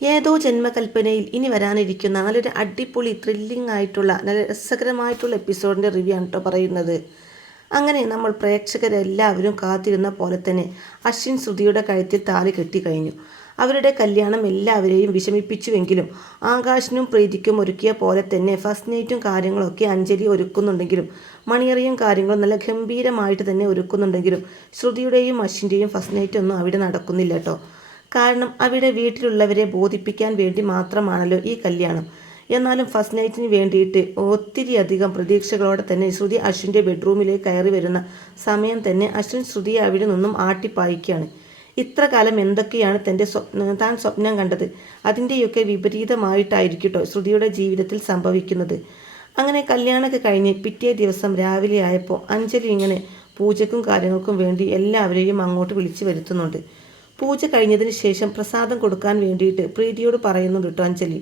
ഏതോ ജന്മകൽപ്പനയിൽ ഇനി വരാനിരിക്കുന്ന നല്ലൊരു അടിപൊളി ത്രില്ലിംഗ് ആയിട്ടുള്ള നല്ല രസകരമായിട്ടുള്ള എപ്പിസോഡിന്റെ റിവ്യൂ ആണ് കേട്ടോ പറയുന്നത്. അങ്ങനെ നമ്മൾ പ്രേക്ഷകരെല്ലാവരും കാത്തിരുന്ന പോലെ തന്നെ അശ്വിൻ ശ്രുതിയുടെ കഴുത്തിൽ താലി കെട്ടിക്കഴിഞ്ഞു. അവരുടെ കല്യാണം എല്ലാവരെയും വിഷമിപ്പിച്ചുവെങ്കിലും ആകാശിനും പ്രീതിക്കും ഒരുക്കിയ പോലെ തന്നെ ഫസ്റ്റ് നൈറ്റും കാര്യങ്ങളൊക്കെ അഞ്ജലി ഒരുക്കുന്നുണ്ടെങ്കിലും മണിയറിയും കാര്യങ്ങളും നല്ല ഗംഭീരമായിട്ട് തന്നെ ഒരുക്കുന്നുണ്ടെങ്കിലും ശ്രുതിയുടെയും അശ്വിന്റെയും ഫസ്റ്റ് നൈറ്റ് ഒന്നും അവിടെ നടക്കുന്നില്ല കേട്ടോ കാരണം അവിടെ വീട്ടിലുള്ളവരെ ബോധിപ്പിക്കാൻ വേണ്ടി മാത്രമാണല്ലോ ഈ കല്യാണം. എന്നാലും ഫസ്റ്റ് നൈറ്റിന് വേണ്ടിയിട്ട് ഒത്തിരി അധികം പ്രതീക്ഷകളോടെ തന്നെ ശ്രുതി അശ്വിന്റെ ബെഡ്റൂമിലേക്ക് കയറി വരുന്ന സമയം തന്നെ അശ്വിൻ ശ്രുതിയെ അവിടെ നിന്നും ആട്ടിപ്പായിക്കുകയാണ്. ഇത്ര കാലം എന്തൊക്കെയാണ് തന്റെ സ്വപ്ന താൻ സ്വപ്നം കണ്ടത്? അതിന്റെയൊക്കെ വിപരീതമായിട്ടായിരിക്കട്ടോ ശ്രുതിയുടെ ജീവിതത്തിൽ സംഭവിക്കുന്നത്. അങ്ങനെ കല്യാണമൊക്കെ കഴിഞ്ഞ് പിറ്റേ ദിവസം രാവിലെ ആയപ്പോൾ അഞ്ജലി ഇങ്ങനെ പൂജയ്ക്കും കാര്യങ്ങൾക്കും വേണ്ടി എല്ലാവരെയും അങ്ങോട്ട് വിളിച്ചു വരുത്തുന്നുണ്ട്. പൂജ കഴിഞ്ഞതിന് ശേഷം പ്രസാദം കൊടുക്കാൻ വേണ്ടിയിട്ട് പ്രീതിയോട് പറയുന്നു കേട്ടോ അഞ്ജലി.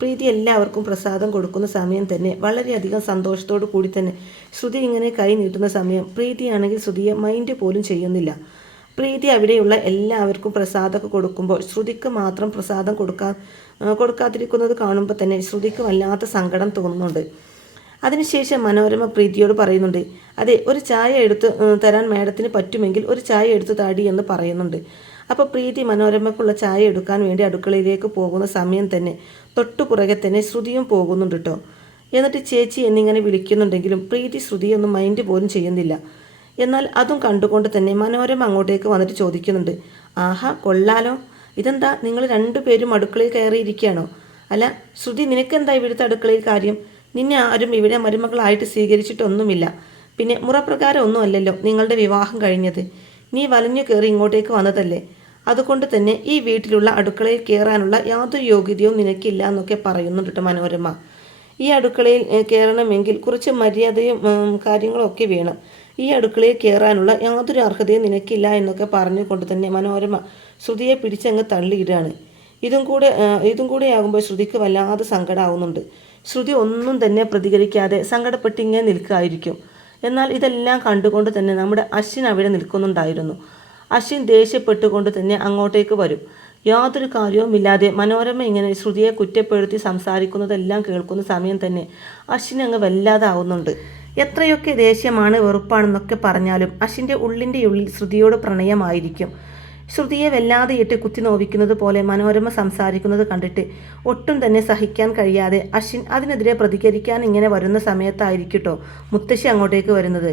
പ്രീതി എല്ലാവർക്കും പ്രസാദം കൊടുക്കുന്ന സമയം തന്നെ വളരെയധികം സന്തോഷത്തോടു കൂടി തന്നെ ശ്രുതി ഇങ്ങനെ കൈ നീട്ടുന്ന സമയം പ്രീതിയാണെങ്കിൽ ശ്രുതിയെ മൈൻഡ് പോലും ചെയ്യുന്നില്ല. പ്രീതി അവിടെയുള്ള എല്ലാവർക്കും പ്രസാദമൊക്കെ കൊടുക്കുമ്പോൾ ശ്രുതിക്ക് മാത്രം പ്രസാദം കൊടുക്കാ കൊടുക്കാതിരിക്കുന്നത് കാണുമ്പോൾ തന്നെ ശ്രുതിക്ക് വല്ലാത്ത സങ്കടം തോന്നുന്നുണ്ട്. അതിനുശേഷം മനോരമ പ്രീതിയോട് പറയുന്നുണ്ട് അതെ ഒരു ചായ എടുത്ത് തരാൻ മാഡത്തിന് പറ്റുമെങ്കിൽ ഒരു ചായ എടുത്ത് താടി എന്ന് പറയുന്നുണ്ട്. അപ്പോൾ പ്രീതി മനോരമയ്ക്കുള്ള ചായ എടുക്കാൻ വേണ്ടി അടുക്കളയിലേക്ക് പോകുന്ന സമയം തന്നെ തൊട്ടു പുറകെ തന്നെ ശ്രുതിയും പോകുന്നുണ്ട് കേട്ടോ എന്നിട്ട് ചേച്ചി എന്നിങ്ങനെ വിളിക്കുന്നുണ്ടെങ്കിലും പ്രീതി ശ്രുതിയൊന്നും മൈൻഡ് പോലും ചെയ്യുന്നില്ല. എന്നാൽ അതും കണ്ടുകൊണ്ട് തന്നെ മനോരമ അങ്ങോട്ടേക്ക് വന്നിട്ട് ചോദിക്കുന്നുണ്ട്. ആഹാ കൊള്ളാലോ. ഇതെന്താ നിങ്ങൾ രണ്ടുപേരും അടുക്കളയിൽ കയറിയിരിക്കുകയാണോ? അല്ല ശ്രുതി നിനക്കെന്താ ഇവിടുത്തെ അടുക്കളയിൽ കാര്യം? നിന്നെ ആരും ഇവിടെ മരുമകളായിട്ട് സ്വീകരിച്ചിട്ടൊന്നുമില്ല. പിന്നെ മുറപ്രകാരം ഒന്നുമല്ലല്ലോ നിങ്ങളുടെ വിവാഹം കഴിഞ്ഞത്. നീ വലഞ്ഞു കയറി ഇങ്ങോട്ടേക്ക് വന്നതല്ലേ? അതുകൊണ്ട് തന്നെ ഈ വീട്ടിലുള്ള അടുക്കളയിൽ കയറാനുള്ള യാതൊരു യോഗ്യതയും നിനക്കില്ല എന്നൊക്കെ പറയുന്നുണ്ട് കേട്ടോ മനോരമ. ഈ അടുക്കളയിൽ കയറണമെങ്കിൽ കുറച്ച് മര്യാദയും കാര്യങ്ങളൊക്കെ വേണം. ഈ അടുക്കളയിൽ കയറാനുള്ള യാതൊരു അർഹതയും നിനക്കില്ല എന്നൊക്കെ പറഞ്ഞുകൊണ്ട് തന്നെ മനോരമ ശ്രുതിയെ പിടിച്ചങ്ങ് തള്ളിയിടുകയാണ്. ഇതും കൂടെ ഇതും കൂടെ ആകുമ്പോൾ ശ്രുതിക്ക് വല്ലാതെ സങ്കടമാവുന്നുണ്ട് ശ്രുതി ഒന്നും തന്നെ പ്രതികരിക്കാതെ സങ്കടപ്പെട്ടിങ്ങനെ നിൽക്കുകയായിരിക്കും എന്നാൽ ഇതെല്ലാം കണ്ടുകൊണ്ട് തന്നെ നമ്മുടെ അശ്വിൻ അവിടെ നിൽക്കുന്നുണ്ടായിരുന്നു. അശ്വിൻ ദേഷ്യപ്പെട്ടുകൊണ്ട് തന്നെ അങ്ങോട്ടേക്ക് വരും. യാതൊരു കാര്യവുമില്ലാതെ മനോരമ ഇങ്ങനെ ശ്രുതിയെ കുറ്റപ്പെടുത്തി സംസാരിക്കുന്നതെല്ലാം കേൾക്കുന്ന സമയം തന്നെ അശ്വിൻ അങ്ങ് വല്ലാതാവുന്നുണ്ട്. എത്രയൊക്കെ ദേഷ്യമാണ് വെറുപ്പാണെന്നൊക്കെ പറഞ്ഞാലും അശ്വിന്റെ ഉള്ളിന്റെ ഉള്ളിൽ ശ്രുതിയോട് പ്രണയമായിരിക്കും. ശ്രുതിയെ വല്ലാതെ ഇട്ട് കുത്തി നോവിക്കുന്നത് പോലെ മനോരമ സംസാരിക്കുന്നത് കണ്ടിട്ട് ഒട്ടും തന്നെ സഹിക്കാൻ കഴിയാതെ അശ്വിൻ അതിനെതിരെ പ്രതികരിക്കാൻ ഇങ്ങനെ വരുന്ന സമയത്തായിരിക്കട്ടോ മുത്തശ്ശി അങ്ങോട്ടേക്ക് വരുന്നത്.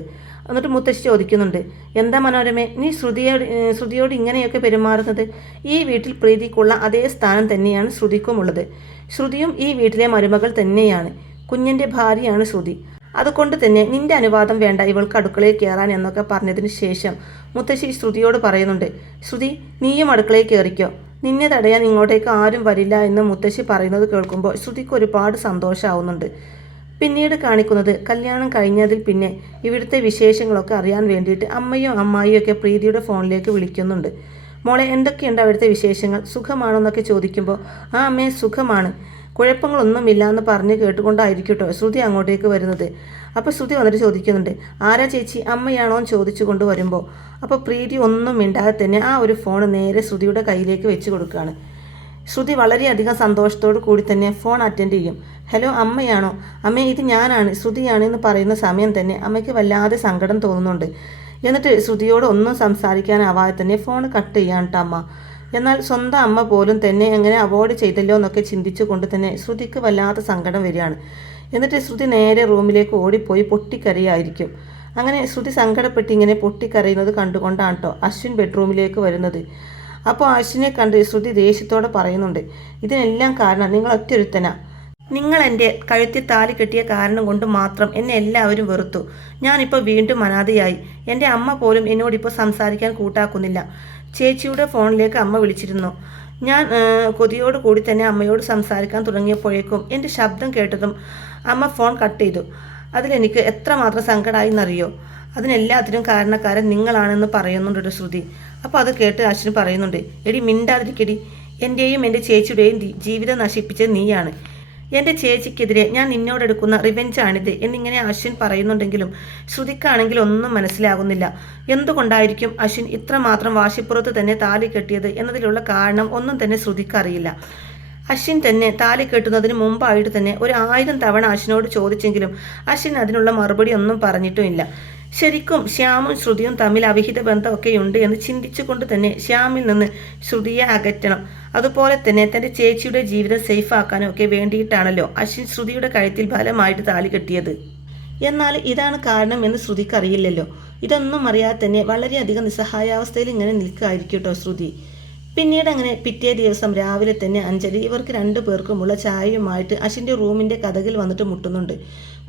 എന്നിട്ട് മുത്തശ്ശി ചോദിക്കുന്നുണ്ട് എന്താ മനോരമേ നീ ശ്രുതിയോട് ശ്രുതിയോട് ഇങ്ങനെയൊക്കെ പെരുമാറുന്നത്? ഈ വീട്ടിൽ പ്രീതിക്കുള്ള അതേ സ്ഥാനം തന്നെയാണ് ശ്രുതിക്കുമുള്ളത്. ശ്രുതിയും ഈ വീട്ടിലെ മരുമകൾ തന്നെയാണ്. കുഞ്ഞിന്റെ ഭാര്യയാണ് ശ്രുതി. അതുകൊണ്ട് തന്നെ നിന്റെ അനുവാദം വേണ്ട ഇവൾക്ക് അടുക്കളയിൽ കയറാൻ എന്നൊക്കെ പറഞ്ഞതിന് ശേഷം മുത്തശ്ശി ശ്രുതിയോട് പറയുന്നുണ്ട് ശ്രുതി നീയും അടുക്കളയിൽ കയറിക്കോ നിന്നെ തടയാൻ ഇങ്ങോട്ടേക്ക് ആരും വരില്ല എന്ന് മുത്തശ്ശി പറയുന്നത് കേൾക്കുമ്പോൾ ശ്രുതിക്ക് ഒരുപാട് സന്തോഷമാവുന്നുണ്ട് പിന്നീട് കാണിക്കുന്നത് കല്യാണം കഴിഞ്ഞതിൽ പിന്നെ ഇവിടുത്തെ വിശേഷങ്ങളൊക്കെ അറിയാൻ വേണ്ടിയിട്ട് അമ്മയും അമ്മായിയും ഒക്കെ പ്രീതിയുടെ ഫോണിലേക്ക് വിളിക്കുന്നുണ്ട്. മോളെ എന്തൊക്കെയുണ്ട് അവിടുത്തെ വിശേഷങ്ങൾ? സുഖമാണോ എന്നൊക്കെ ചോദിക്കുമ്പോൾ ആ അമ്മയെ സുഖമാണ്. കുഴപ്പങ്ങളൊന്നുമില്ല എന്ന് പറഞ്ഞ് കേട്ടുകൊണ്ടായിരിക്കും കേട്ടോ ശ്രുതി അങ്ങോട്ടേക്ക് വരുന്നത്. അപ്പോൾ ശ്രുതി വന്നിട്ട് ചോദിക്കുന്നുണ്ട് ആരാ ചേച്ചി? അമ്മയാണോ? എന്ന് ചോദിച്ചു കൊണ്ട് വരുമ്പോൾ അപ്പോൾ പ്രീതി ഒന്നും മിണ്ടാതെ തന്നെ ആ ഒരു ഫോൺ നേരെ ശ്രുതിയുടെ കയ്യിലേക്ക് വെച്ച് കൊടുക്കുകയാണ്. ശ്രുതി വളരെയധികം സന്തോഷത്തോടു കൂടി തന്നെ ഫോൺ അറ്റൻഡ് ചെയ്യും. ഹലോ അമ്മയാണോ? അമ്മേ ഇത് ഞാനാണ്. ശ്രുതിയാണ് എന്ന് പറയുന്ന സമയം തന്നെ അമ്മയ്ക്ക് വല്ലാതെ സങ്കടം തോന്നുന്നുണ്ട്. എന്നിട്ട് ശ്രുതിയോട് ഒന്നും സംസാരിക്കാനാവാതെ തന്നെ ഫോൺ കട്ട് ചെയ്യാൻ അമ്മ. എന്നാൽ സ്വന്തം അമ്മ പോലും തന്നെ എങ്ങനെ അവോയ്ഡ് ചെയ്തല്ലോ എന്നൊക്കെ ചിന്തിച്ചു കൊണ്ട് തന്നെ ശ്രുതിക്ക് വല്ലാത്ത സങ്കടം വരികയാണ്. എന്നിട്ട് ശ്രുതി നേരെ റൂമിലേക്ക് ഓടിപ്പോയി പൊട്ടിക്കരയായിരിക്കും. അങ്ങനെ ശ്രുതി സങ്കടപ്പെട്ട് ഇങ്ങനെ പൊട്ടിക്കരയുന്നത് കണ്ടുകൊണ്ടാണ് കേട്ടോ അശ്വിൻ ബെഡ്റൂമിലേക്ക് വരുന്നത്. അപ്പോൾ അശ്വിനെ കണ്ട് ശ്രുതി ദേഷ്യത്തോടെ പറയുന്നുണ്ട് ഇതിനെല്ലാം കാരണം നിങ്ങൾ ഒറ്റൊരുത്തനാ. നിങ്ങൾ എന്റെ കഴുത്തിൽ താലി കെട്ടിയ കാരണം കൊണ്ട് മാത്രം എന്നെ എല്ലാവരും വെറുത്തു. ഞാനിപ്പോൾ വീണ്ടും അനാഥയായി. എന്റെ അമ്മ പോലും എന്നോടിപ്പോൾ സംസാരിക്കാൻ കൂട്ടാക്കുന്നില്ല. ചേച്ചിയുടെ ഫോണിലേക്ക് അമ്മ വിളിച്ചിരുന്നു. ഞാൻ കൊതിയോട് കൂടി തന്നെ അമ്മയോട് സംസാരിക്കാൻ തുടങ്ങിയപ്പോഴേക്കും എന്റെ ശബ്ദം കേട്ടതും അമ്മ ഫോൺ കട്ട് ചെയ്തു. അതിലെനിക്ക് എത്രമാത്രം സങ്കടമായി എന്നറിയോ അതിനെല്ലാത്തിനും കാരണക്കാരൻ നിങ്ങളാണെന്ന് പറയുന്നുണ്ട് ശ്രുതി. അപ്പോൾ അത് കേട്ട് അശ്വിന് പറയുന്നുണ്ട് എടി മിണ്ടാതിരിക്കടി. എന്റെയും എന്റെ ചേച്ചിയുടെയും ജീവിതം നശിപ്പിച്ചത് നീയാണ്. എന്റെ ചേച്ചിക്കെതിരെ ഞാൻ നിന്നോടെടുക്കുന്ന റിവെഞ്ചാണിത് എന്നിങ്ങനെ അശ്വിൻ പറയുന്നുണ്ടെങ്കിലും ശ്രുതിക്കാണെങ്കിൽ ഒന്നും മനസ്സിലാകുന്നില്ല. എന്തുകൊണ്ടായിരിക്കും അശ്വിൻ ഇത്രമാത്രം വാശിപ്പുറത്ത് തന്നെ താലി കെട്ടിയത് എന്നതിലുള്ള കാരണം ഒന്നും തന്നെ ശ്രുതിക്കറിയില്ല. അശ്വിൻ തന്നെ താലി കെട്ടുന്നതിന് മുമ്പായിട്ട് തന്നെ ഒരു ആയിരം തവണ അശ്വിനോട് ചോദിച്ചെങ്കിലും അശ്വിൻ അതിനുള്ള മറുപടി ഒന്നും പറഞ്ഞിട്ടുമില്ല. ശരിക്കും ശ്യാമും ശ്രുതിയും തമ്മിൽ അവിഹിത ബന്ധമൊക്കെയുണ്ട് എന്ന് ചിന്തിച്ചുകൊണ്ട് തന്നെ ശ്യാമിൽ നിന്ന് ശ്രുതിയെ അകറ്റണം. അതുപോലെ തന്നെ തന്റെ ചേച്ചിയുടെ ജീവിതം സേഫാക്കാനും ഒക്കെ വേണ്ടിയിട്ടാണല്ലോ അശ്വിൻ ശ്രുതിയുടെ കഴുത്തിൽ ഫലമായിട്ട് താലി കെട്ടിയത്. എന്നാൽ ഇതാണ് കാരണം എന്ന് ശ്രുതിക്ക് അറിയില്ലല്ലോ ഇതൊന്നും അറിയാതെ തന്നെ വളരെയധികം നിസ്സഹായാവസ്ഥയിൽ ഇങ്ങനെ നിൽക്കുകയായിരിക്കും കേട്ടോ ശ്രുതി. പിന്നീട് അങ്ങനെ പിറ്റേ ദിവസം രാവിലെ തന്നെ അഞ്ജലി ഇവർക്ക് രണ്ടു പേർക്കുമുള്ള ചായയുമായിട്ട് അശ്വിന്റെ റൂമിന്റെ കഥകിൽ വന്നിട്ട് മുട്ടുന്നുണ്ട്.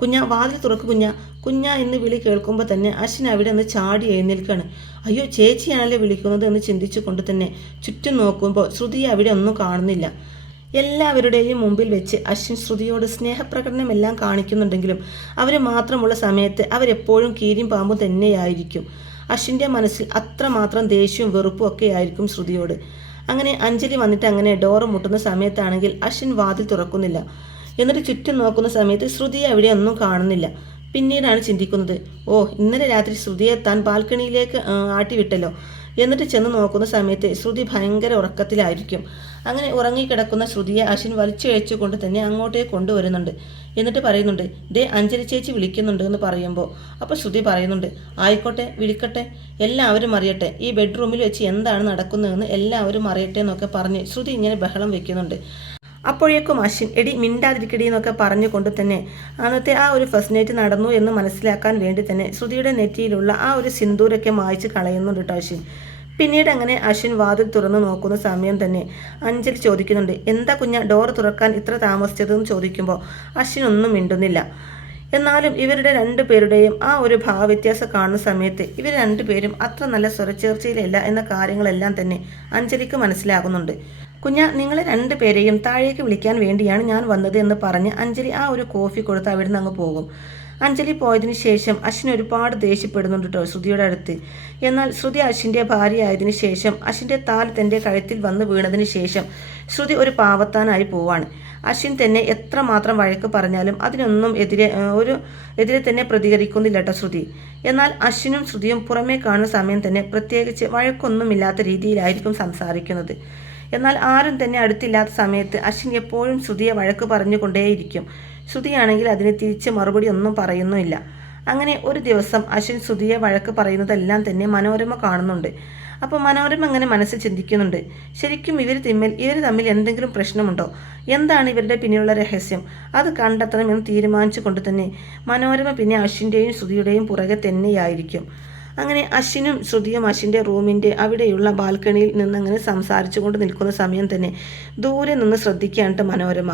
കുഞ്ഞ വാതിൽ തുറക്ക് കുഞ്ഞ. കുഞ്ഞ എന്ന് വിളി കേൾക്കുമ്പോൾ തന്നെ അശ്വിൻ അവിടെ നിന്ന് ചാടി എഴുന്നേൽക്കാണ് അയ്യോ ചേച്ചിയാണല്ലേ വിളിക്കുന്നത് എന്ന് ചിന്തിച്ചുകൊണ്ട് തന്നെ ചുറ്റും നോക്കുമ്പോൾ ശ്രുതി അവിടെ ഒന്നും കാണുന്നില്ല. എല്ലാവരുടെയും മുമ്പിൽ വെച്ച് അശ്വിൻ ശ്രുതിയോട് സ്നേഹപ്രകടനമെല്ലാം കാണിക്കുന്നുണ്ടെങ്കിലും അവർ മാത്രമുള്ള സമയത്ത് അവരെപ്പോഴും കീരിയും പാമ്പും തന്നെയായിരിക്കും. അശ്വിന്റെ മനസ്സിൽ അത്രമാത്രം ദേഷ്യവും വെറുപ്പും ഒക്കെ ആയിരിക്കും ശ്രുതിയോട്. അങ്ങനെ അഞ്ജലി വന്നിട്ട് അങ്ങനെ ഡോറ് മുട്ടുന്ന സമയത്താണെങ്കിൽ അശ്വിൻ വാതിൽ തുറക്കുന്നില്ല. എന്നിട്ട് ചുറ്റും നോക്കുന്ന സമയത്ത് ശ്രുതിയെ അവിടെ ഒന്നും കാണുന്നില്ല. പിന്നീടാണ് ചിന്തിക്കുന്നത് ഓ ഇന്നലെ രാത്രി ശ്രുതിയെ താൻ ബാൽക്കണിയിലേക്ക് ആട്ടിവിട്ടല്ലോ. എന്നിട്ട് ചെന്ന് നോക്കുന്ന സമയത്ത് ശ്രുതി ഭയങ്കര ഉറക്കത്തിലായിരിക്കും. അങ്ങനെ ഉറങ്ങിക്കിടക്കുന്ന ശ്രുതിയെ അശ്വിൻ വലിച്ചിഴച്ചുകൊണ്ട് തന്നെ അങ്ങോട്ടേക്ക് കൊണ്ടുവരുന്നുണ്ട്. എന്നിട്ട് പറയുന്നുണ്ട് ദേ അഞ്ജലി ചേച്ചി വിളിക്കുന്നുണ്ട് എന്ന് പറയുമ്പോൾ അപ്പോൾ ശ്രുതി പറയുന്നുണ്ട് ആയിക്കോട്ടെ വിളിക്കട്ടെ എല്ലാവരും അറിയട്ടെ ഈ ബെഡ്റൂമിൽ വെച്ച് എന്താണ് നടക്കുന്നതെന്ന് എല്ലാവരും അറിയട്ടെ എന്നൊക്കെ പറഞ്ഞ് ശ്രുതി ഇങ്ങനെ ബഹളം വെക്കുന്നുണ്ട്. അപ്പോഴേക്കും അശ്വിൻ എടി മിണ്ടാതിരിക്കടി എന്നൊക്കെ പറഞ്ഞുകൊണ്ട് തന്നെ അന്നത്തെ ആ ഒരു ഫസ്റ്റ് നൈറ്റ് നടന്നു എന്ന് മനസ്സിലാക്കാൻ വേണ്ടി തന്നെ ശ്രുതിയുടെ നെറ്റിയിലുള്ള ആ ഒരു സിന്ദൂരൊക്കെ മായ്ച്ച് കളയുന്നുണ്ട് കേട്ടോ അശ്വിൻ. പിന്നീട് അങ്ങനെ അശ്വിൻ വാതിൽ തുറന്നു നോക്കുന്ന സമയം തന്നെ അഞ്ജലി ചോദിക്കുന്നുണ്ട് എന്താ കുഞ്ഞ ഡോർ തുറക്കാൻ ഇത്ര താമസിച്ചതെന്ന് ചോദിക്കുമ്പോൾ അശ്വിൻ ഒന്നും മിണ്ടുന്നില്ല. എന്നാലും ഇവരുടെ രണ്ടു പേരുടെയും ആ ഒരു ഭാവവ്യത്യാസം കാണുന്ന സമയത്ത് ഇവർ രണ്ടുപേരും അത്ര നല്ല സ്വരച്ചേർച്ചയിലല്ല എന്ന കാര്യങ്ങളെല്ലാം തന്നെ അഞ്ജലിക്ക് മനസ്സിലാകുന്നുണ്ട്. കുഞ്ഞ നിങ്ങൾ രണ്ട് പേരെയും താഴേക്ക് വിളിക്കാൻ വേണ്ടിയാണ് ഞാൻ വന്നത് എന്ന് പറഞ്ഞ് അഞ്ജലി ആ ഒരു കോഫി കൊടുത്ത് അവിടുന്ന് അങ്ങ് പോകും. അഞ്ജലി പോയതിനു ശേഷം അശ്വിൻ ഒരുപാട് ദേഷ്യപ്പെടുന്നുണ്ട് കേട്ടോ ശ്രുതിയുടെ അടുത്ത്. എന്നാൽ ശ്രുതി അശ്വിന്റെ ഭാര്യയായതിനു ശേഷം അശ്വിന്റെ താൽ തന്റെ കഴുത്തിൽ വന്ന് വീണതിന് ശേഷം ശ്രുതി ഒരു പാവത്താനായി പോവാണ്. അശ്വിൻ തന്നെ എത്ര മാത്രം വഴക്ക് പറഞ്ഞാലും അതിനൊന്നും എതിരെ ഒരു എതിരെ തന്നെ പ്രതികരിക്കുന്നില്ല കേട്ടോ ശ്രുതി. എന്നാൽ അശ്വിനും ശ്രുതിയും പുറമേ കാണുന്ന സമയം തന്നെ പ്രത്യേകിച്ച് വഴക്കൊന്നുമില്ലാത്ത രീതിയിലായിരിക്കും സംസാരിക്കുന്നത്. എന്നാൽ ആരും തന്നെ അടുത്തില്ലാത്ത സമയത്ത് അശ്വിൻ എപ്പോഴും ശ്രുതിയെ വഴക്ക് പറഞ്ഞുകൊണ്ടേയിരിക്കും. ശ്രുതിയാണെങ്കിൽ അതിന് തിരിച്ച് മറുപടി ഒന്നും പറയുന്നുമില്ല. അങ്ങനെ ഒരു ദിവസം അശ്വിൻ ശ്രുതിയെ വഴക്ക് പറയുന്നതെല്ലാം തന്നെ മനോരമ കാണുന്നുണ്ട്. അപ്പോൾ മനോരമ അങ്ങനെ മനസ്സിൽ ചിന്തിക്കുന്നുണ്ട്. ശരിക്കും ഇവർ തമ്മിൽ ഇവർ തമ്മിൽ എന്തെങ്കിലും പ്രശ്നമുണ്ടോ? എന്താണ് ഇവരുടെ പിന്നിലുള്ള രഹസ്യം? അത് കണ്ടെത്തണമെന്ന് തീരുമാനിച്ചു കൊണ്ട് തന്നെ മനോരമ പിന്നെ അശ്വിന്റെയും ശ്രുതിയുടെയും പുറകെ തന്നെയായിരിക്കും. അങ്ങനെ അശ്വിനും ശ്രുതിയും അശ്വിന്റെ റൂമിന്റെ അവിടെയുള്ള ബാൽക്കണിയിൽ നിന്നങ്ങനെ സംസാരിച്ചു കൊണ്ട് നിൽക്കുന്ന സമയം തന്നെ ദൂരെ നിന്ന് ശ്രദ്ധിക്കുകയാണ് മനോരമ.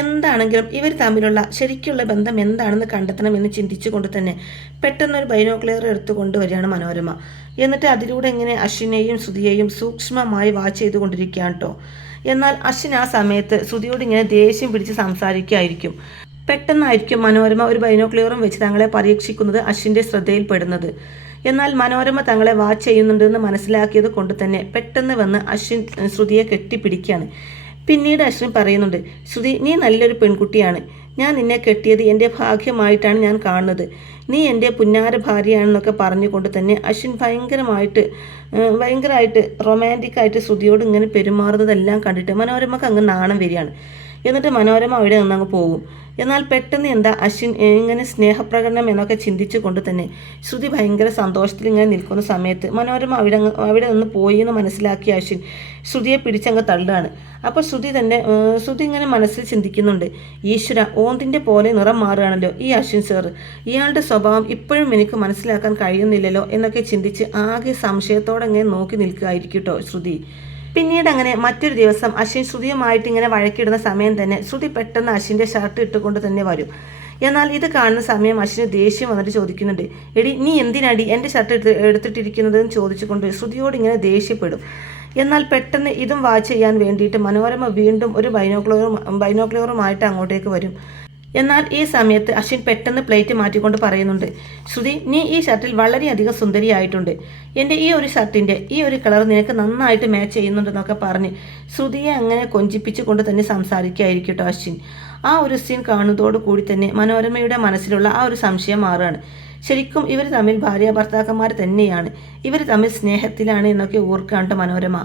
എന്താണെങ്കിലും ഇവർ തമ്മിലുള്ള ശരിക്കുള്ള ബന്ധം എന്താണെന്ന് കണ്ടെത്തണമെന്ന് ചിന്തിച്ചുകൊണ്ട് തന്നെ പെട്ടെന്നൊരു ബൈനോക്ലിയർ എടുത്തു കൊണ്ടുവരികയാണ് മനോരമ. എന്നിട്ട് അതിലൂടെ ഇങ്ങനെ അശ്വിനെയും ശ്രുതിയെയും സൂക്ഷ്മമായി വാച്ച് ചെയ്തുകൊണ്ടിരിക്കുകയാണ് കേട്ടോ. എന്നാൽ അശ്വിൻ ആ സമയത്ത് ശ്രുതിയോട് ഇങ്ങനെ ദേഷ്യം പിടിച്ച് സംസാരിക്കുകയായിരിക്കും. പെട്ടെന്നായിരിക്കും മനോരമ ഒരു ബൈനോക്ലിയറും വെച്ച് തങ്ങളെ പരീക്ഷിക്കുന്നത് അശ്വിന്റെ ശ്രദ്ധയിൽപ്പെടുന്നത്. എന്നാൽ മനോരമ തങ്ങളെ വാച്ച് ചെയ്യുന്നുണ്ടെന്ന് മനസ്സിലാക്കിയത് കൊണ്ട് തന്നെ പെട്ടെന്ന് വന്ന് അശ്വിൻ ശ്രുതിയെ കെട്ടിപ്പിടിക്കുകയാണ്. പിന്നീട് അശ്വിൻ പറയുന്നുണ്ട് ശ്രുതി നീ നല്ലൊരു പെൺകുട്ടിയാണ്. ഞാൻ നിന്നെ കെട്ടിയത് എന്റെ ഭാഗ്യമായിട്ടാണ് ഞാൻ കാണുന്നത്. നീ എന്റെ പുന്നാര ഭാര്യയാണെന്നൊക്കെ പറഞ്ഞുകൊണ്ട് തന്നെ അശ്വിൻ ഭയങ്കരമായിട്ട് ഭയങ്കരമായിട്ട് റൊമാന്റിക്കായിട്ട് ശ്രുതിയോട് ഇങ്ങനെ പെരുമാറുന്നതെല്ലാം കണ്ടിട്ട് മനോരമക്ക് അങ്ങ് നാണം വരികയാണ്. എന്നിട്ട് മനോരമ അവിടെ നിന്നങ്ങ് പോകും. എന്നാൽ പെട്ടെന്ന് എന്താ അശ്വിൻ ഇങ്ങനെ സ്നേഹപ്രകടനം എന്നൊക്കെ ചിന്തിച്ചു കൊണ്ട് തന്നെ ശ്രുതി ഭയങ്കര സന്തോഷത്തിൽ ഇങ്ങനെ നിൽക്കുന്ന സമയത്ത് മനോരമ അവിടെ അവിടെ നിന്ന് പോയി എന്ന് മനസ്സിലാക്കിയ അശ്വിൻ ശ്രുതിയെ പിടിച്ചങ്ങ് തള്ളുകയാണ് അപ്പോൾ ശ്രുതി തന്നെ ശ്രുതി ഇങ്ങനെ മനസ്സിൽ ചിന്തിക്കുന്നുണ്ട്. ഈശ്വര ഓന്തിന്റെ പോലെ നിറം മാറുകയാണല്ലോ ഈ അശ്വിൻ സാർ ഇയാളുടെ സ്വഭാവം ഇപ്പോഴും എനിക്ക് മനസ്സിലാക്കാൻ കഴിയുന്നില്ലല്ലോ എന്നൊക്കെ ചിന്തിച്ച് ആകെ സംശയത്തോടെ ഇങ്ങനെ നോക്കി നിൽക്കുകയായിരിക്കും കേട്ടോ ശ്രുതി. പിന്നീട് അങ്ങനെ മറ്റൊരു ദിവസം അശ്വിൻ ശ്രുതിയുമായിട്ട് ഇങ്ങനെ വഴക്കിടുന്ന സമയം തന്നെ ശ്രുതി പെട്ടെന്ന് അശ്വിന്റെ ഷർട്ട് ഇട്ടുകൊണ്ട് തന്നെ വരും. എന്നാൽ ഇത് കാണുന്ന സമയം അശ്വിന് ദേഷ്യം വന്നിട്ട് ചോദിക്കുന്നുണ്ട്. എടി നീ എന്തിനാടി എന്റെ ഷർട്ട് എടുത്ത് എടുത്തിട്ടിരിക്കുന്നത് എന്ന് ചോദിച്ചുകൊണ്ട് ശ്രുതിയോട് ഇങ്ങനെ ദേഷ്യപ്പെടും. എന്നാൽ പെട്ടെന്ന് ഇതും വാച്ച് ചെയ്യാൻ വേണ്ടിയിട്ട് മനോരമ വീണ്ടും ഒരു ബൈനോക്ലോറും ബൈനോക്ലോറുമായിട്ട് അങ്ങോട്ടേക്ക് വരും. എന്നാൽ ഈ സമയത്ത് അശ്വിൻ പെട്ടെന്ന് പ്ലേറ്റ് മാറ്റിക്കൊണ്ട് പറയുന്നുണ്ട് ശ്രുതി നീ ഈ ഷർട്ടിൽ വളരെയധികം സുന്ദരിയായിട്ടുണ്ട്. എന്റെ ഈ ഒരു ഷർട്ടിന്റെ ഈ ഒരു കളർ നിനക്ക് നന്നായിട്ട് മാച്ച് ചെയ്യുന്നുണ്ടെന്നൊക്കെ പറഞ്ഞ് ശ്രുതിയെ അങ്ങനെ കൊഞ്ചിപ്പിച്ചുകൊണ്ട് തന്നെ സംസാരിക്കുകയായിരിക്കും കേട്ടോ അശ്വിൻ. ആ ഒരു സീൻ കൂടി തന്നെ മനോരമയുടെ മനസ്സിലുള്ള ആ ഒരു സംശയം മാറുകയാണ്. ശരിക്കും ഇവർ തമ്മിൽ ഭാര്യ ഭർത്താക്കന്മാർ തന്നെയാണ്. ഇവർ തമ്മിൽ സ്നേഹത്തിലാണ് എന്നൊക്കെ ഓർക്കാണ്ട് മനോരമ.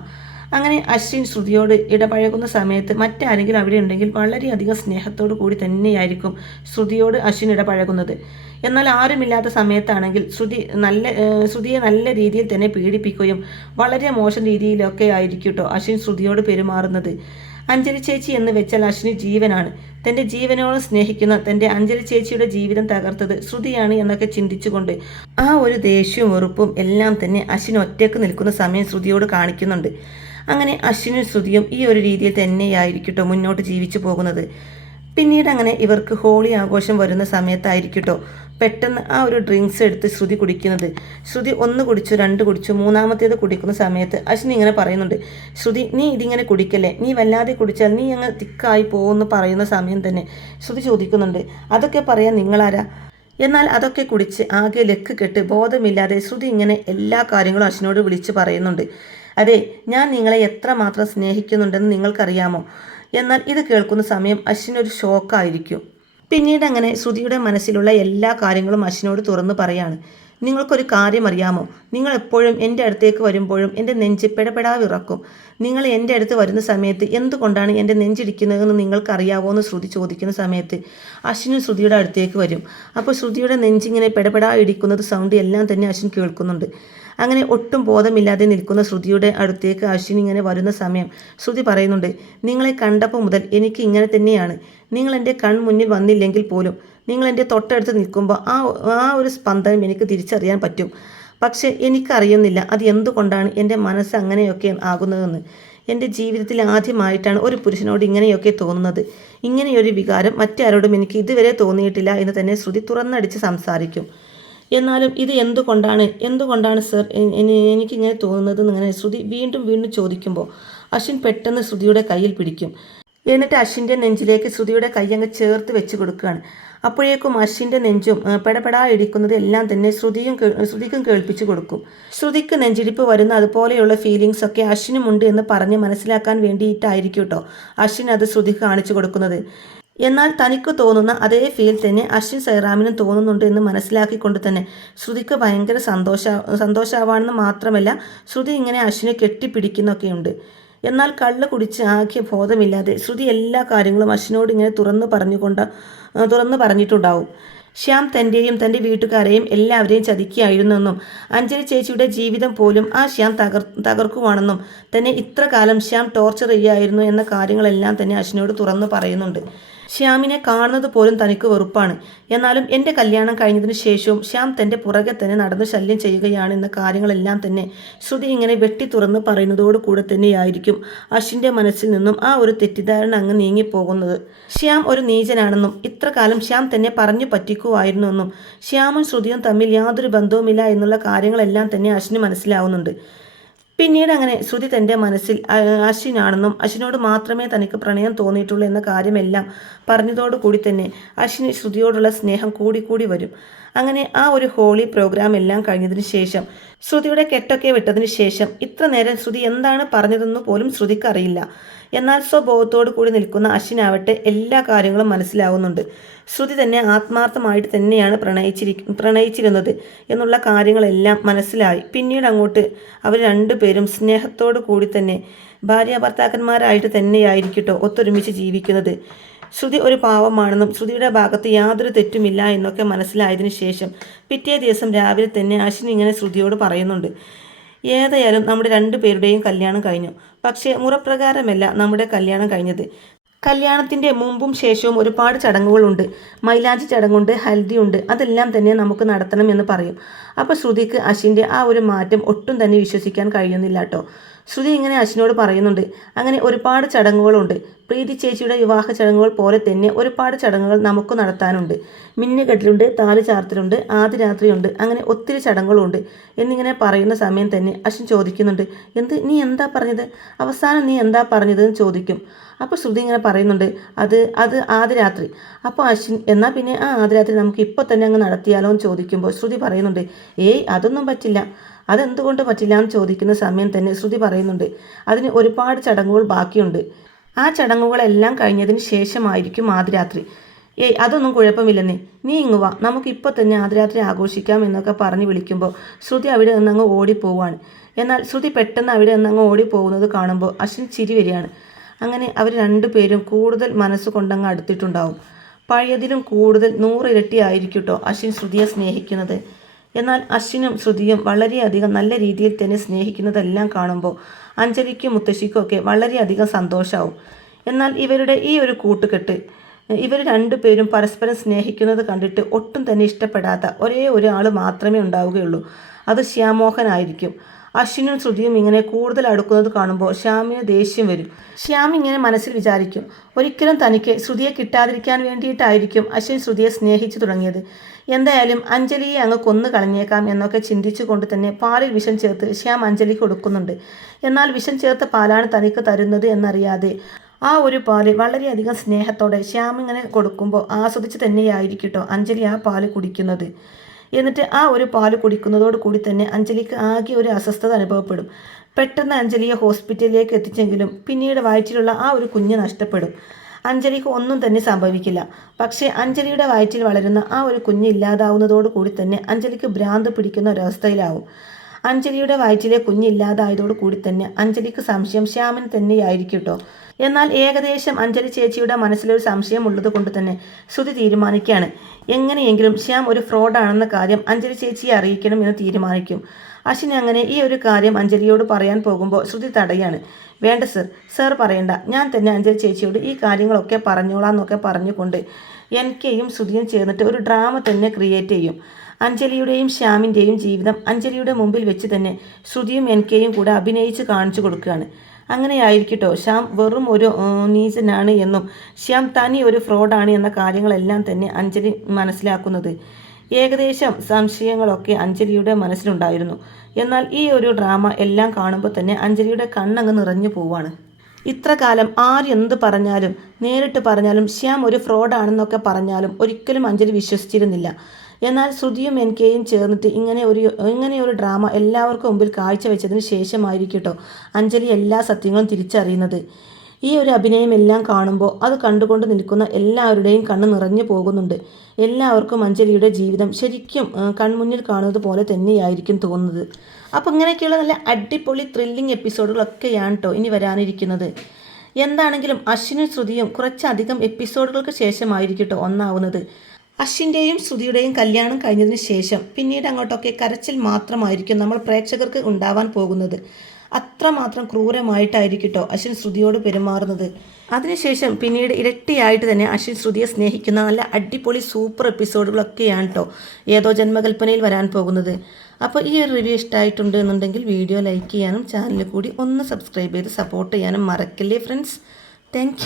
അങ്ങനെ അശ്വിൻ ശ്രുതിയോട് ഇടപഴകുന്ന സമയത്ത് മറ്റാരെങ്കിലും അവിടെ ഉണ്ടെങ്കിൽ വളരെയധികം സ്നേഹത്തോടു കൂടി തന്നെയായിരിക്കും ശ്രുതിയോട് അശ്വിൻ ഇടപഴകുന്നത്. എന്നാൽ ആരുമില്ലാത്ത സമയത്താണെങ്കിൽ ശ്രുതി നല്ല ശ്രുതിയെ നല്ല രീതിയിൽ തന്നെ പീഡിപ്പിക്കുകയും വളരെ മോശം രീതിയിലൊക്കെ ആയിരിക്കും കേട്ടോ അശ്വിൻ ശ്രുതിയോട് പെരുമാറുന്നത്. അഞ്ജലി ചേച്ചി എന്ന് വെച്ചാൽ അശ്വിനി ജീവനാണ്. തന്റെ ജീവനോളം സ്നേഹിക്കുന്ന തന്റെ അഞ്ജലി ചേച്ചിയുടെ ജീവിതം തകർത്തത് ശ്രുതിയാണ് എന്നൊക്കെ ചിന്തിച്ചുകൊണ്ട് ആ ഒരു ദേഷ്യവും വെറുപ്പും എല്ലാം തന്നെ അശ്വിൻ ഒറ്റയ്ക്ക് നിൽക്കുന്ന സമയം ശ്രുതിയോട് കാണിക്കുന്നുണ്ട്. അങ്ങനെ അശ്വിനും ശ്രുതിയും ഈ ഒരു രീതിയിൽ തന്നെയായിരിക്കട്ടോ മുന്നോട്ട് ജീവിച്ചു പോകുന്നത്. പിന്നീട് അങ്ങനെ ഇവർക്ക് ഹോളി ആഘോഷം വരുന്ന സമയത്തായിരിക്കട്ടോ പെട്ടെന്ന് ആ ഒരു ഡ്രിങ്ക്സ് എടുത്ത് ശ്രുതി കുടിക്കുന്നത്. ശ്രുതി ഒന്ന് കുടിച്ചു രണ്ട് കുടിച്ചു മൂന്നാമത്തേത് കുടിക്കുന്ന സമയത്ത് അശ്വിനി ഇങ്ങനെ പറയുന്നുണ്ട് ശ്രുതി നീ ഇതിങ്ങനെ കുടിക്കല്ലേ? നീ വല്ലാതെ കുടിച്ചാൽ നീ അങ്ങ് തിക്കായി പോകുമെന്ന് പറയുന്ന സമയം തന്നെ. ശ്രുതി ചോദിക്കുന്നുണ്ട് അതൊക്കെ പറയാൻ നിങ്ങളാരാ? എന്നാൽ അതൊക്കെ കുടിച്ച് ആകെ ലക്ക് കെട്ട് ബോധമില്ലാതെ ശ്രുതി ഇങ്ങനെ എല്ലാ കാര്യങ്ങളും അശ്വിനോട് വിളിച്ച് പറയുന്നുണ്ട്. അതെ ഞാൻ നിങ്ങളെ എത്രമാത്രം സ്നേഹിക്കുന്നുണ്ടെന്ന് നിങ്ങൾക്കറിയാമോ? എന്നാൽ ഇത് കേൾക്കുന്ന സമയം അശ്വിനൊരു ഷോക്കായിരിക്കും പിന്നീട് അങ്ങനെ ശ്രുതിയുടെ മനസ്സിലുള്ള എല്ലാ കാര്യങ്ങളും അശ്വിനോട് തുറന്നു പറയാണ്. നിങ്ങൾക്കൊരു കാര്യം അറിയാമോ നിങ്ങൾ എപ്പോഴും എന്റെ അടുത്തേക്ക് വരുമ്പോഴും എന്റെ നെഞ്ച് പെടപെടാ വിറക്കും നിങ്ങൾ എന്റെ അടുത്ത് വരുന്ന സമയത്ത് എന്തുകൊണ്ടാണ് എന്റെ നെഞ്ചിടിക്കുന്നതെന്ന് നിങ്ങൾക്കറിയാവോ എന്ന് ശ്രുതി ചോദിക്കുന്ന സമയത്ത് അശ്വിനും ശ്രുതിയുടെ അടുത്തേക്ക് വരും. അപ്പോൾ ശ്രുതിയുടെ നെഞ്ചിങ്ങനെ പെടപെടാ ഇടിക്കുന്നത് സൗണ്ട് എല്ലാം തന്നെ അശ്വിൻ കേൾക്കുന്നുണ്ട്. അങ്ങനെ ഒട്ടും ബോധമില്ലാതെ നിൽക്കുന്ന ശ്രുതിയുടെ അടുത്തേക്ക് അശ്വിൻ ഇങ്ങനെ വരുന്ന സമയം ശ്രുതി പറയുന്നുണ്ട് നിങ്ങളെ കണ്ടപ്പോൾ മുതൽ എനിക്ക് ഇങ്ങനെ തന്നെയാണ്. നിങ്ങൾ എന്റെ കൺമുന്നിൽ വന്നില്ലെങ്കിൽ പോലും നിങ്ങൾ എന്റെ തൊട്ടടുത്ത് നിൽക്കുമ്പോൾ ആ ആ ഒരു സ്പന്ദനം എനിക്ക് തിരിച്ചറിയാൻ പറ്റും. പക്ഷേ എനിക്കറിയുന്നില്ല അത് എന്തുകൊണ്ടാണ് എന്റെ മനസ്സ് അങ്ങനെയൊക്കെ ആകുന്നതെന്ന്. എന്റെ ജീവിതത്തിൽ ആദ്യമായിട്ടാണ് ഒരു പുരുഷനോട് ഇങ്ങനെയൊക്കെ തോന്നുന്നത്. ഇങ്ങനെയൊരു വികാരം മറ്റാരോടും എനിക്ക് ഇതുവരെ തോന്നിയിട്ടില്ല എന്ന് തന്നെ ശ്രുതി തുറന്നടിച്ച് സംസാരിക്കും. എന്നാലും ഇത് എന്തുകൊണ്ടാണ് എന്തുകൊണ്ടാണ് സർ എനിക്കിങ്ങനെ തോന്നുന്നത് എന്നിങ്ങനെ ശ്രുതി വീണ്ടും വീണ്ടും ചോദിക്കുമ്പോൾ അശ്വിൻ പെട്ടെന്ന് ശ്രുതിയുടെ കയ്യിൽ പിടിക്കും. എന്നിട്ട് അശ്വിന്റെ നെഞ്ചിലേക്ക് ശ്രുതിയുടെ കൈ അങ്ങ് ചേർത്ത് വെച്ച് കൊടുക്കുകയാണ്. അപ്പോഴേക്കും അശ്വിന്റെ നെഞ്ചും പെടപെടാ ഇടിക്കുന്നത് എല്ലാം തന്നെ ശ്രുതിയും ശ്രുതിക്കും കേൾപ്പിച്ചു കൊടുക്കും. ശ്രുതിക്ക് നെഞ്ചിടിപ്പ് വരുന്ന അതുപോലെയുള്ള ഫീലിങ്സ് ഒക്കെ അശ്വിനുമുണ്ട് എന്ന് പറഞ്ഞ് മനസ്സിലാക്കാൻ വേണ്ടിയിട്ടായിരിക്കും കേട്ടോ അശ്വിൻ അത് ശ്രുതിക്ക് കാണിച്ചു കൊടുക്കുന്നത്. എന്നാൽ തനിക്ക് തോന്നുന്ന അതേ ഫീൽ തന്നെ അശ്വിൻ സൈറാമിനും തോന്നുന്നുണ്ട് എന്ന് മനസ്സിലാക്കിക്കൊണ്ട് തന്നെ ശ്രുതിക്ക് ഭയങ്കര സന്തോഷ സന്തോഷമാവാണെന്ന് മാത്രമല്ല ശ്രുതി ഇങ്ങനെ അശ്വിനെ കെട്ടിപ്പിടിക്കുന്നൊക്കെയുണ്ട്. എന്നാൽ കള്ള് കുടിച്ച് ആക്കിയ ബോധമില്ലാതെ ശ്രുതി എല്ലാ കാര്യങ്ങളും അശ്വിനോട് ഇങ്ങനെ തുറന്നു പറഞ്ഞുകൊണ്ട് തുറന്നു പറഞ്ഞിട്ടുണ്ടാവും. ശ്യാം തന്റെയും തന്റെ വീട്ടുകാരെയും എല്ലാവരെയും ചതിക്കുകയായിരുന്നെന്നും അഞ്ജലി ചേച്ചിയുടെ ജീവിതം പോലും ആ ശ്യാം തകർ തകർക്കുവാണെന്നും തന്നെ ഇത്ര കാലം ശ്യാം ടോർച്ചർ ചെയ്യായിരുന്നു എന്ന കാര്യങ്ങളെല്ലാം തന്നെ അശ്വിനോട് തുറന്നു പറയുന്നുണ്ട്. ശ്യാമിനെ കാണുന്നത് പോലും തനിക്ക് വെറുപ്പാണ്. എന്നാലും എന്റെ കല്യാണം കഴിഞ്ഞതിന് ശേഷവും ശ്യാം തന്റെ പുറകെ തന്നെ നടന്ന് ശല്യം ചെയ്യുകയാണ് എന്ന കാര്യങ്ങളെല്ലാം തന്നെ ശ്രുതി ഇങ്ങനെ വെട്ടി തുറന്ന് പറയുന്നതോടുകൂടെ തന്നെയായിരിക്കും അശ്വിന്റെ മനസ്സിൽ നിന്നും ആ ഒരു തെറ്റിദ്ധാരണ അങ്ങ് നീങ്ങിപ്പോകുന്നത്. ശ്യാം ഒരു നീചനാണെന്നും ഇത്ര കാലം ശ്യാം തന്നെ പറഞ്ഞു പറ്റിക്കുമായിരുന്നുവെന്നും ശ്യാമും ശ്രുതിയും തമ്മിൽ യാതൊരു ബന്ധവുമില്ല എന്നുള്ള കാര്യങ്ങളെല്ലാം തന്നെ അശ്വിന് മനസ്സിലാവുന്നുണ്ട്. പിന്നീട് അങ്ങനെ ശ്രുതി തന്റെ മനസ്സിൽ അശ്വിനാണെന്നും അശ്വിനോട് മാത്രമേ തനിക്ക് പ്രണയം തോന്നിയിട്ടുള്ളൂ എന്ന കാര്യമെല്ലാം പറഞ്ഞതോടുകൂടി തന്നെ അശ്വിന് ശ്രുതിയോടുള്ള സ്നേഹം കൂടിക്കൂടി വരും. അങ്ങനെ ആ ഒരു ഹോളി പ്രോഗ്രാം എല്ലാം കഴിഞ്ഞതിന് ശേഷം ശ്രുതിയുടെ കെട്ടൊക്കെ വിട്ടതിന് ശേഷം ഇത്ര നേരം ശ്രുതി എന്താണ് പറഞ്ഞതെന്ന് പോലും ശ്രുതിക്ക് അറിയില്ല. എന്നാൽ സ്വബോധത്തോടു കൂടി നിൽക്കുന്ന അശ്വിനാവട്ടെ എല്ലാ കാര്യങ്ങളും മനസ്സിലാവുന്നുണ്ട്. ശ്രുതി തന്നെ ആത്മാർത്ഥമായിട്ട് തന്നെയാണ് പ്രണയിച്ചിരി പ്രണയിച്ചിരുന്നത് എന്നുള്ള കാര്യങ്ങളെല്ലാം മനസ്സിലായി. പിന്നീട് അങ്ങോട്ട് അവർ രണ്ടുപേരും സ്നേഹത്തോടു കൂടി തന്നെ ഭാര്യ ഭർത്താക്കന്മാരായിട്ട് തന്നെയായിരിക്കട്ടോ ഒത്തൊരുമിച്ച് ജീവിക്കുന്നത്. ശ്രുതി ഒരു പാവമാണെന്നും ശ്രുതിയുടെ ഭാഗത്ത് യാതൊരു തെറ്റുമില്ല എന്നൊക്കെ മനസ്സിലായതിനു ശേഷം പിറ്റേ ദിവസം രാവിലെ തന്നെ അശ്വിൻ ഇങ്ങനെ ശ്രുതിയോട് പറയുന്നുണ്ട്. ഏതായാലും നമ്മുടെ രണ്ടു പേരുടെയും കല്യാണം കഴിഞ്ഞു. പക്ഷേ മുറപ്രകാരമല്ല നമ്മുടെ കല്യാണം കഴിഞ്ഞത്. കല്യാണത്തിന്റെ മുമ്പും ശേഷവും ഒരുപാട് ചടങ്ങുകളുണ്ട്. മൈലാഞ്ചി ചടങ്ങുണ്ട് ഹൽദി ഉണ്ട് അതെല്ലാം തന്നെ നമുക്ക് നടത്തണം എന്ന് പറയും. അപ്പോൾ ശ്രുതിക്ക് അശ്വിന്റെ ആ ഒരു മാറ്റം ഒട്ടും തന്നെ വിശ്വസിക്കാൻ കഴിയുന്നില്ല കേട്ടോ. ശ്രുതി ഇങ്ങനെ അശ്വിനോട് പറയുന്നുണ്ട്. അങ്ങനെ ഒരുപാട് ചടങ്ങുകളുണ്ട്. പ്രീതി ചേച്ചിയുടെ വിവാഹ ചടങ്ങുകൾ പോലെ തന്നെ ഒരുപാട് ചടങ്ങുകൾ നമുക്ക് നടത്താനുണ്ട്. മിന്നുകെട്ടിലുണ്ട് താലി ചാർത്തലുണ്ട് ആദ്യരാത്രിയുണ്ട് അങ്ങനെ ഒത്തിരി ചടങ്ങുകളുണ്ട് എന്നിങ്ങനെ പറയുന്ന സമയം തന്നെ അശ്വിൻ ചോദിക്കുന്നുണ്ട്. എന്ത് നീ എന്താ പറഞ്ഞത്? അവസാനം നീ എന്താ പറഞ്ഞതെന്ന് ചോദിക്കും. അപ്പോൾ ശ്രുതി ഇങ്ങനെ പറയുന്നുണ്ട്. അത് അത് ആദ്യരാത്രി അപ്പോൾ അശ്വിൻ എന്നാൽ പിന്നെ ആ ആദ്യരാത്രി നമുക്ക് ഇപ്പോൾ തന്നെ അങ്ങ് നടത്തിയാലോ എന്ന് ചോദിക്കുമ്പോൾ ശ്രുതി പറയുന്നുണ്ട്. ഏയ് അതൊന്നും പറ്റില്ല. അതെന്തുകൊണ്ട് പറ്റില്ല എന്ന് ചോദിക്കുന്ന സമയം തന്നെ ശ്രുതി പറയുന്നുണ്ട്. അതിന് ഒരുപാട് ചടങ്ങുകൾ ബാക്കിയുണ്ട്. ആ ചടങ്ങുകളെല്ലാം കഴിഞ്ഞതിന് ശേഷമായിരിക്കും ആദ്യരാത്രി ഏയ് അതൊന്നും കുഴപ്പമില്ലെന്നേ. നീ ഇങ്ങ് വാ. നമുക്ക് ഇപ്പോൾ തന്നെ ആദ്യരാത്രി ആഘോഷിക്കാം എന്നൊക്കെ പറഞ്ഞ് വിളിക്കുമ്പോൾ ശ്രുതി അവിടെ നിന്നങ്ങ് ഓടിപ്പോവാണ്. എന്നാൽ ശ്രുതി പെട്ടെന്ന് അവിടെ നിന്നങ്ങ് ഓടിപ്പോകുന്നത് കാണുമ്പോൾ അശ്വിൻ ചിരി വരികയാണ്. അങ്ങനെ അവർ രണ്ടുപേരും കൂടുതൽ മനസ്സുകൊണ്ടങ്ങ് അടുത്തിട്ടുണ്ടാവും. പഴയതിലും കൂടുതൽ നൂറിരട്ടിയായിരിക്കും കേട്ടോ അശ്വിൻ ശ്രുതിയെ സ്നേഹിക്കുന്നത്. എന്നാൽ അശ്വിനും ശ്രുതിയും വളരെയധികം നല്ല രീതിയിൽ തന്നെ സ്നേഹിക്കുന്നതെല്ലാം കാണുമ്പോൾ അഞ്ജലിക്കും മുത്തശ്ശിക്കും ഒക്കെ വളരെയധികം സന്തോഷമാവും എന്നാൽ ഇവരുടെ ഈ ഒരു കൂട്ടുകെട്ട് ഇവർ രണ്ടുപേരും പരസ്പരം സ്നേഹിക്കുന്നത് കണ്ടിട്ട് ഒട്ടും തന്നെ ഇഷ്ടപ്പെടാത്ത ഒരേ ഒരു ആൾ മാത്രമേ ഉണ്ടാവുകയുള്ളൂ. അത് ശ്യാമോഹനായിരിക്കും. അശ്വിനും ശ്രുതിയും ഇങ്ങനെ കൂടുതൽ അടുക്കുന്നത് കാണുമ്പോൾ ശ്യാമിന് ദേഷ്യം വരും. ശ്യാം ഇങ്ങനെ മനസ്സിൽ വിചാരിക്കും ഒരിക്കലും തനിക്ക് ശ്രുതിയെ കിട്ടാതിരിക്കാൻ വേണ്ടിയിട്ടായിരിക്കും അശ്വിൻ ശ്രുതിയെ സ്നേഹിച്ചു തുടങ്ങിയത്. എന്തായാലും അഞ്ജലിയെ അങ്ങ് കൊന്നു കളഞ്ഞേക്കാം എന്നൊക്കെ ചിന്തിച്ചുകൊണ്ട് തന്നെ പാലിൽ വിഷം ചേർത്ത് ശ്യാം അഞ്ജലിക്ക് കൊടുക്കുന്നുണ്ട്. എന്നാൽ വിഷം ചേർത്ത പാലാണ് തനിക്ക് തരുന്നത് എന്നറിയാതെ ആ ഒരു പാൽ വളരെയധികം സ്നേഹത്തോടെ ശ്യാം ഇങ്ങനെ കൊടുക്കുമ്പോൾ ആസ്വദിച്ച് തന്നെയായിരിക്കും കേട്ടോ അഞ്ജലി ആ പാൽ കുടിക്കുന്നത്. എന്നിട്ട് ആ ഒരു പാൽ കുടിക്കുന്നതോട് കൂടി തന്നെ അഞ്ജലിക്ക് ആകെ ഒരു അസ്വസ്ഥത അനുഭവപ്പെടും. പെട്ടെന്ന് അഞ്ജലിയെ ഹോസ്പിറ്റലിലേക്ക് എത്തിച്ചെങ്കിലും പിന്നീട് വയറ്റിലുള്ള ആ ഒരു കുഞ്ഞ് നഷ്ടപ്പെടും. അഞ്ജലിക്ക് ഒന്നും തന്നെ സംഭവിക്കില്ല. പക്ഷേ അഞ്ജലിയുടെ വയറ്റിൽ വളരുന്ന ആ ഒരു കുഞ്ഞ് ഇല്ലാതാവുന്നതോട് കൂടി തന്നെ അഞ്ജലിക്ക് ഭ്രാന്ത് പിടിക്കുന്ന ഒരവസ്ഥയിലാവും. അഞ്ജലിയുടെ വയറ്റിലെ കുഞ്ഞില്ലാതായതോടു കൂടി തന്നെ അഞ്ജലിക്ക് സംശയം ശ്യാമൻ തന്നെയായിരിക്കും കേട്ടോ എന്നാൽ ഏകദേശം അഞ്ജലി ചേച്ചിയുടെ മനസ്സിലൊരു സംശയം ഉള്ളത് കൊണ്ട് തന്നെ ശ്രുതി തീരുമാനിക്കുകയാണ്. എങ്ങനെയെങ്കിലും ശ്യാം ഒരു ഫ്രോഡാണെന്ന കാര്യം അഞ്ജലി ചേച്ചിയെ അറിയിക്കണം എന്ന് തീരുമാനിക്കും. അശ്വിൻ അങ്ങനെ ഈ ഒരു കാര്യം അഞ്ജലിയോട് പറയാൻ പോകുമ്പോൾ ശ്രുതി തടയാണ്. വേണ്ട സർ സർ പറയണ്ട. ഞാൻ തന്നെ അഞ്ജലി ചേച്ചിയോട് ഈ കാര്യങ്ങളൊക്കെ പറഞ്ഞോളാം എന്നൊക്കെ പറഞ്ഞുകൊണ്ട് എൻ കെയും ശ്രുതിയും ചേർന്നിട്ട് ഒരു ഡ്രാമ തന്നെ ക്രിയേറ്റ് ചെയ്യും. അഞ്ജലിയുടെയും ശ്യാമിന്റെയും ജീവിതം അഞ്ജലിയുടെ മുമ്പിൽ വെച്ച് തന്നെ ശ്രുതിയും എൻ കെയും കൂടെ അഭിനയിച്ച് കാണിച്ചു കൊടുക്കുകയാണ്. അങ്ങനെയായിരിക്കട്ടോ. ശ്യാം വെറും ഒരു നീചനാണ് എന്നും. ശ്യാം തനി ഒരു ഫ്രോഡാണ് എന്ന കാര്യങ്ങളെല്ലാം തന്നെ അഞ്ജലി മനസ്സിലാക്കുന്നത്. ഏകദേശം സംശയങ്ങളൊക്കെ അഞ്ജലിയുടെ മനസ്സിലുണ്ടായിരുന്നു. എന്നാൽ ഈ ഒരു ഡ്രാമ എല്ലാം കാണുമ്പോൾ തന്നെ അഞ്ജലിയുടെ കണ്ണങ്ങ് നിറഞ്ഞു പോവാണ്. ഇത്ര കാലം ആരെന്ത് പറഞ്ഞാലും നേരിട്ട് പറഞ്ഞാലും ശ്യാം ഒരു ഫ്രോഡാണെന്നൊക്കെ പറഞ്ഞാലും ഒരിക്കലും അഞ്ജലി വിശ്വസിച്ചിരുന്നില്ല. എന്നാൽ ശ്രുതിയും എൻ കെയും ചേർന്നിട്ട് ഇങ്ങനെ ഒരു ഇങ്ങനെ ഒരു ഡ്രാമ എല്ലാവർക്കും മുമ്പിൽ കാഴ്ചവെച്ചതിന് ശേഷമായിരിക്കട്ടോ അഞ്ജലി എല്ലാ സത്യങ്ങളും തിരിച്ചറിയുന്നത്. ഈ ഒരു അഭിനയം എല്ലാം കാണുമ്പോൾ അത് കണ്ടുകൊണ്ട് നിൽക്കുന്ന എല്ലാവരുടെയും കണ്ണ് നിറഞ്ഞു പോകുന്നുണ്ട്. എല്ലാവർക്കും അഞ്ജലിയുടെ ജീവിതം ശരിക്കും കൺമുന്നിൽ കാണുന്നത് പോലെ തന്നെയായിരിക്കും തോന്നുന്നത്. അപ്പോൾ ഇങ്ങനെയൊക്കെയുള്ള നല്ല അടിപൊളി ത്രില്ലിംഗ് എപ്പിസോഡുകളൊക്കെയാണ് കേട്ടോ ഇനി വരാനിരിക്കുന്നത്. എന്താണെങ്കിലും അശ്വിനും ശ്രുതിയും കുറച്ചധികം എപ്പിസോഡുകൾക്ക് ശേഷമായിരിക്കും കേട്ടോ ഒന്നാവുന്നത്. അശ്വിന്റെയും ശ്രുതിയുടെയും കല്യാണം കഴിഞ്ഞതിന് ശേഷം പിന്നീട് അങ്ങോട്ടൊക്കെ കരച്ചിൽ മാത്രമായിരിക്കും നമ്മൾ പ്രേക്ഷകർക്ക് ഉണ്ടാവാൻ പോകുന്നത്. അത്രമാത്രം ക്രൂരമായിട്ടായിരിക്കട്ടോ അശ്വിൻ ശ്രുതിയോട് പെരുമാറുന്നത്. അതിനുശേഷം പിന്നീട് ഇരട്ടിയായിട്ട് തന്നെ അശ്വിൻ ശ്രുതിയെ സ്നേഹിക്കുന്ന നല്ല അടിപൊളി സൂപ്പർ എപ്പിസോഡുകളൊക്കെയാണ് കേട്ടോ ഏതോ ജന്മകൽപ്പനയിൽ വരാൻ പോകുന്നത്. അപ്പോൾ ഈ ഒരു റിവ്യൂ ഇഷ്ടമായിട്ടുണ്ട് എന്നുണ്ടെങ്കിൽ വീഡിയോ ലൈക്ക് ചെയ്യാനും ചാനൽ കൂടി ഒന്ന് സബ്സ്ക്രൈബ് ചെയ്ത് സപ്പോർട്ട് ചെയ്യാനും മറക്കില്ലേ ഫ്രണ്ട്സ് താങ്ക്